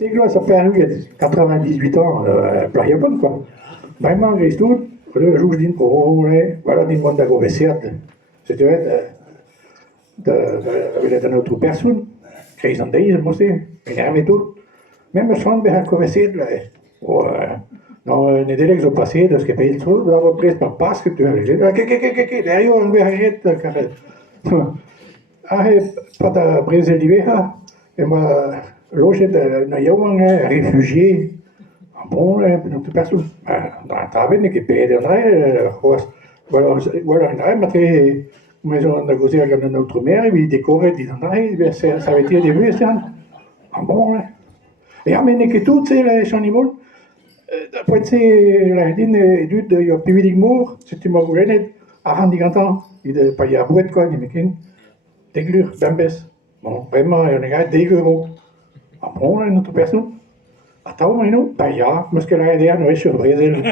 C'est que là, ça fait un 98 ans, playa pas quoi. Vraiment, j'ai tout. Le jour, je dis, oh, voilà, dis moi d'avoir essayé. C'était de notre personne. Crise en days, moi, c'est. Mais tout. Même sans bien converser, là. Non, ne direct zo passé, dus ik heb heel zo, dat we prijs per pas getuurd. Kijk, daar joh, weer gered, café. Ah, pas de Brésil d'hiver, et moi, loge de jongen, réfugié. Bon, notre personne, dans la table, qui paye de vrai, voilà, mais mais on a causé avec notre mère, il décorait, il disait, ça avait été des vues, ça. Ah bon, là. Et à mener que tout, tu sais, les animaux, poi la din dud yo pividig mor, se tu m'as voulu à rendre gantant, il de pas y a bouet quoi, ni mekin, déglur, bambes. Bon, vraiment, il y en a gars, 10 euros. Ah bon, une autre personne? Attends, mais non, pas ya, parce que là, il y a un sur Brésil.